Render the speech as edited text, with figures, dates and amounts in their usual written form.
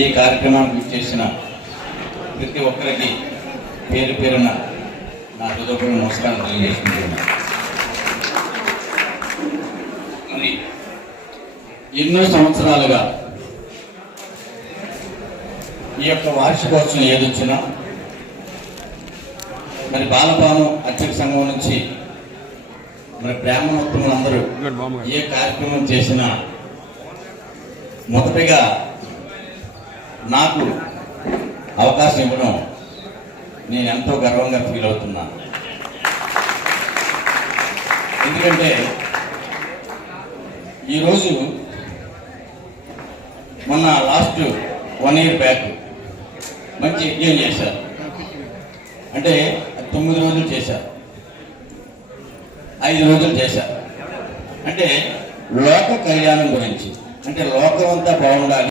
ఈ కార్యక్రమానికి చేసిన ప్రతి ఒక్కరికి పేరు పేరున నా హృదయపూర్వక నమస్కారం తెలియజేసుకుంటున్నాను. మరి ఎన్నో సంవత్సరాలుగా ఈ యొక్క వార్షికోత్సవం ఏదొచ్చినా మరి బాలపాను అర్చక సంఘం నుంచి మరి బ్రాహ్మణోత్తములందరూ ఏ కార్యక్రమం చేసినా మొదటిగా నాకు అవకాశం ఇవ్వడం నేను ఎంతో గర్వంగా ఫీల్ అవుతున్నాను. ఎందుకంటే ఈరోజు మొన్న లాస్ట్ 1 year బ్యాక్ మంచి యజ్ఞం చేశారు. అంటే 9 రోజులు చేశారు, 5 రోజులు చేశారు. అంటే లోక కళ్యాణం గురించి, అంటే లోకం అంతా బాగుండాలి.